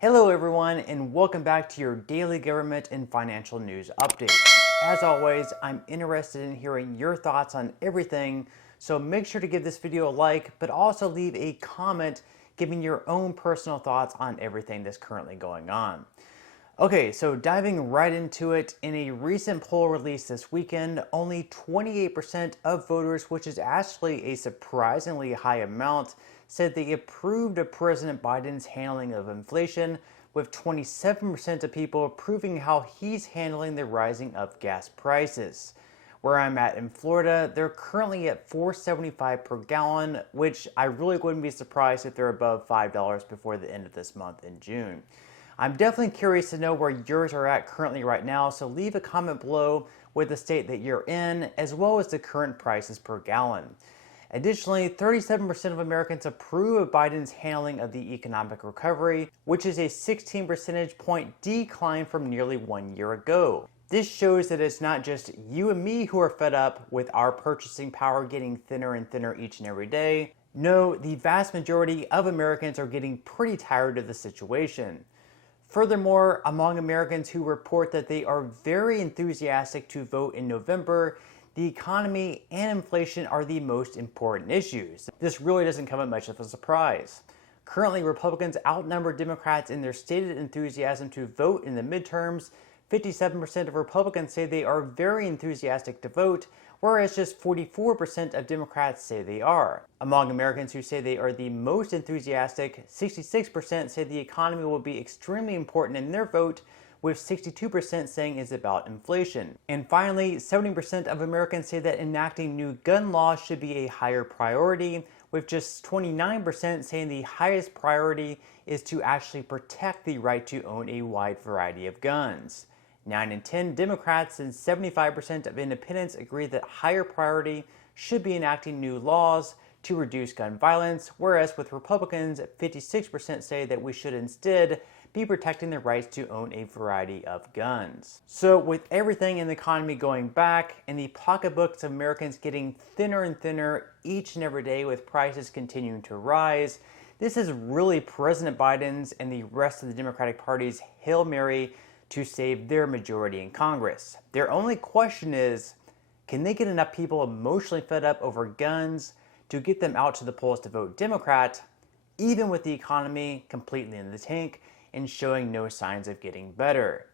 Hello everyone, and welcome back to your daily government and financial news update. As always, I'm interested in hearing your thoughts on everything, so make sure to give this video a like, but also leave a comment giving your own personal thoughts on everything that's currently going on. Okay, so diving right into it, in a recent poll released this weekend, only 28% of voters, which is actually a surprisingly high amount, said they approved of President Biden's handling of inflation, with 27% of people approving how he's handling the rising of gas prices. Where I'm at in Florida, they're currently at $4.75 per gallon, which I really wouldn't be surprised if they're above $5 before the end of this month in June. I'm definitely curious to know where yours are at currently right now, so leave a comment below with the state that you're in, as well as the current prices per gallon. Additionally, 37% of Americans approve of Biden's handling of the economic recovery, which is a 16 percentage point decline from nearly 1 year ago. This shows that it's not just you and me who are fed up with our purchasing power getting thinner and thinner each and every day. No, the vast majority of Americans are getting pretty tired of the situation. Furthermore, among Americans who report that they are very enthusiastic to vote in November, the economy and inflation are the most important issues. This really doesn't come as much of a surprise. Currently, Republicans outnumber Democrats in their stated enthusiasm to vote in the midterms. 57% of Republicans say they are very enthusiastic to vote, whereas just 44% of Democrats say they are. Among Americans who say they are the most enthusiastic, 66% say the economy will be extremely important in their vote, with 62% saying it's about inflation. And finally, 70% of Americans say that enacting new gun laws should be a higher priority, with just 29% saying the highest priority is to actually protect the right to own a wide variety of guns. 9 in 10 Democrats and 75% of independents agree that higher priority should be enacting new laws to reduce gun violence, whereas with Republicans, 56% say that we should instead be protecting the rights to own a variety of guns. So with everything in the economy going back and the pocketbooks of Americans getting thinner and thinner each and every day with prices continuing to rise, this is really President Biden's and the rest of the Democratic Party's Hail Mary to save their majority in Congress. Their only question is, can they get enough people emotionally fed up over guns to get them out to the polls to vote Democrat, even with the economy completely in the tank and showing no signs of getting better?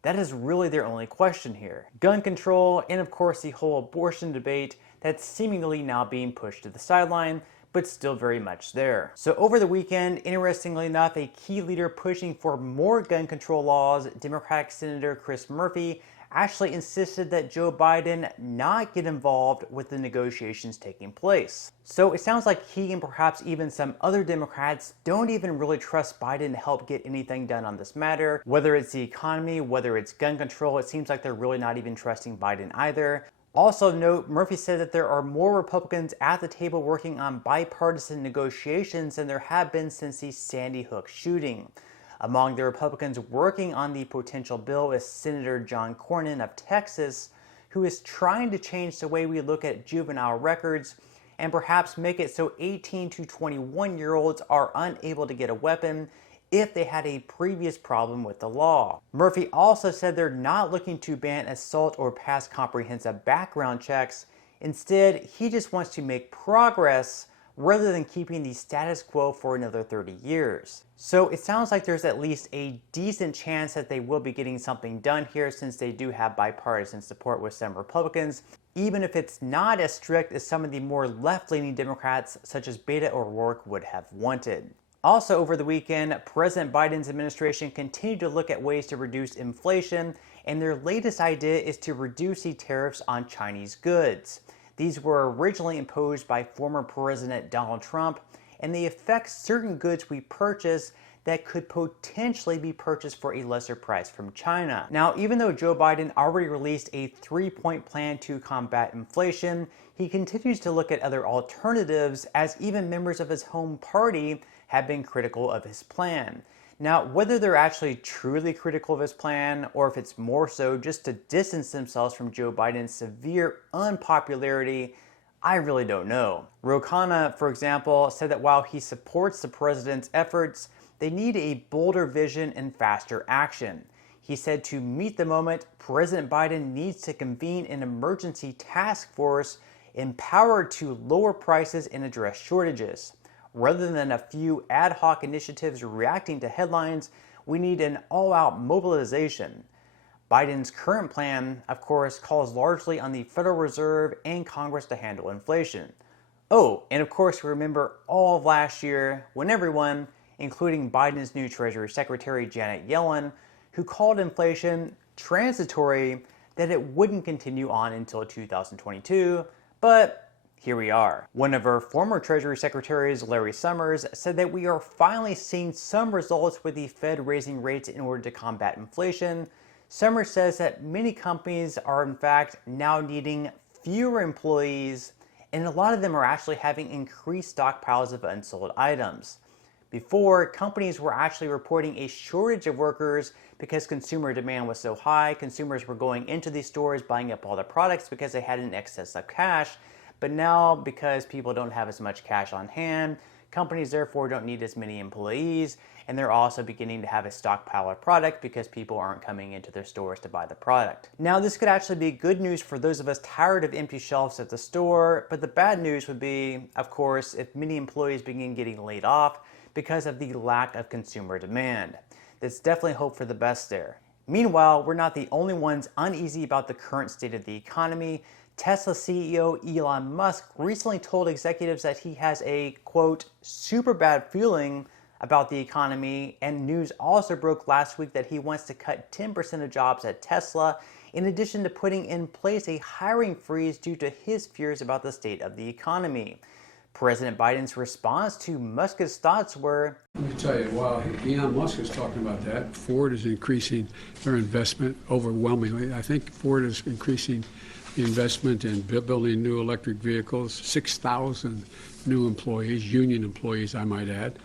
That is really their only question here. Gun control, and of course the whole abortion debate that's seemingly now being pushed to the sideline, but still very much there. So over the weekend, interestingly enough, a key leader pushing for more gun control laws, Democratic Senator Chris Murphy, actually insisted that Joe Biden not get involved with the negotiations taking place. So it sounds like he and perhaps even some other Democrats don't even really trust Biden to help get anything done on this matter. Whether it's the economy, whether it's gun control, it seems like they're really not even trusting Biden either. Also note, Murphy said that there are more Republicans at the table working on bipartisan negotiations than there have been since the Sandy Hook shooting. Among the Republicans working on the potential bill is Senator John Cornyn of Texas, who is trying to change the way we look at juvenile records and perhaps make it so 18 to 21-year-olds are unable to get a weapon if they had a previous problem with the law. Murphy also said they're not looking to ban assault or pass comprehensive background checks. Instead, he just wants to make progress rather than keeping the status quo for another 30 years. So it sounds like there's at least a decent chance that they will be getting something done here, since they do have bipartisan support with some Republicans, even if it's not as strict as some of the more left-leaning Democrats such as Beto O'Rourke would have wanted. Also over the weekend, President Biden's administration continued to look at ways to reduce inflation, and their latest idea is to reduce the tariffs on Chinese goods. These were originally imposed by former President Donald Trump, and they affect certain goods we purchase that could potentially be purchased for a lesser price from China. Now, even though Joe Biden already released a 3-point plan to combat inflation, he continues to look at other alternatives, as even members of his home party have been critical of his plan. Now, whether they're actually truly critical of his plan, or if it's more so just to distance themselves from Joe Biden's severe unpopularity, I really don't know. Ro Khanna, for example, said that while he supports the president's efforts, they need a bolder vision and faster action. He said to meet the moment, President Biden needs to convene an emergency task force empowered to lower prices and address shortages. Rather than a few ad hoc initiatives reacting to headlines, we need an all-out mobilization. Biden's current plan, of course, calls largely on the Federal Reserve and Congress to handle inflation. Oh, and of course, remember all of last year when everyone, including Biden's new Treasury Secretary Janet Yellen, who called inflation transitory, that it wouldn't continue on until 2022, but here we are. One of our former Treasury Secretaries, Larry Summers, said that we are finally seeing some results with the Fed raising rates in order to combat inflation. Summers says that many companies are in fact now needing fewer employees, and a lot of them are actually having increased stockpiles of unsold items. Before, companies were actually reporting a shortage of workers because consumer demand was so high. Consumers were going into these stores buying up all the products because they had an excess of cash. But now, because people don't have as much cash on hand, companies therefore don't need as many employees, and they're also beginning to have a stockpile of product because people aren't coming into their stores to buy the product. Now, this could actually be good news for those of us tired of empty shelves at the store, but the bad news would be, of course, if many employees begin getting laid off because of the lack of consumer demand. There's definitely hope for the best there. Meanwhile, we're not the only ones uneasy about the current state of the economy. Tesla CEO Elon Musk recently told executives that he has a, quote, super bad feeling about the economy, and news also broke last week that he wants to cut 10% of jobs at Tesla, in addition to putting in place a hiring freeze due to his fears about the state of the economy. President Biden's response to Musk's thoughts were, let me tell you, while Elon Musk is talking about that, Ford is increasing their investment overwhelmingly. I think Ford is increasing the investment in building new electric vehicles, 6,000 new employees, union employees, I might add,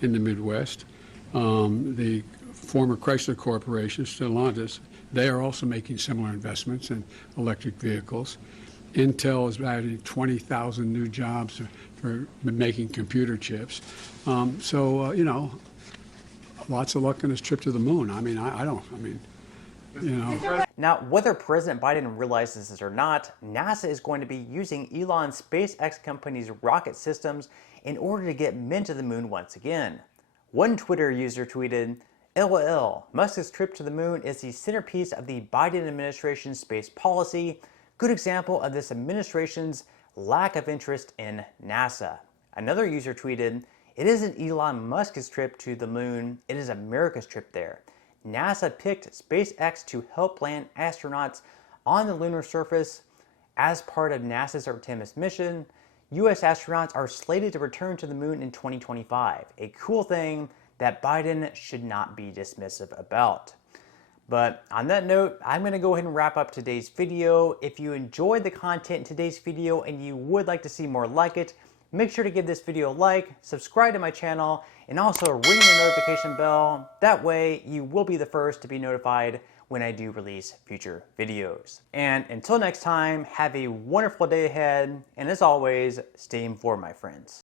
in the Midwest. The former Chrysler Corporation, Stellantis, they are also making similar investments in electric vehicles. Intel is adding 20,000 new jobs for making computer chips. You know, lots of luck on his trip to the moon. I mean, you know. Now, whether President Biden realizes this or not, NASA is going to be using Elon's SpaceX company's rocket systems in order to get men to the moon once again. One Twitter user tweeted, LOL, Musk's trip to the moon is the centerpiece of the Biden administration's space policy. Good example of this administration's lack of interest in NASA. Another user tweeted, it isn't Elon Musk's trip to the moon, it is America's trip there. NASA picked SpaceX to help land astronauts on the lunar surface as part of NASA's Artemis mission. US astronauts are slated to return to the moon in 2025, a cool thing that Biden should not be dismissive about. But on that note, I'm going to go ahead and wrap up today's video. If you enjoyed the content in today's video and you would like to see more like it, make sure to give this video a like, subscribe to my channel, and also ring the notification bell. That way you will be the first to be notified when I do release future videos. And until next time, have a wonderful day ahead, and as always, stay informed, my friends.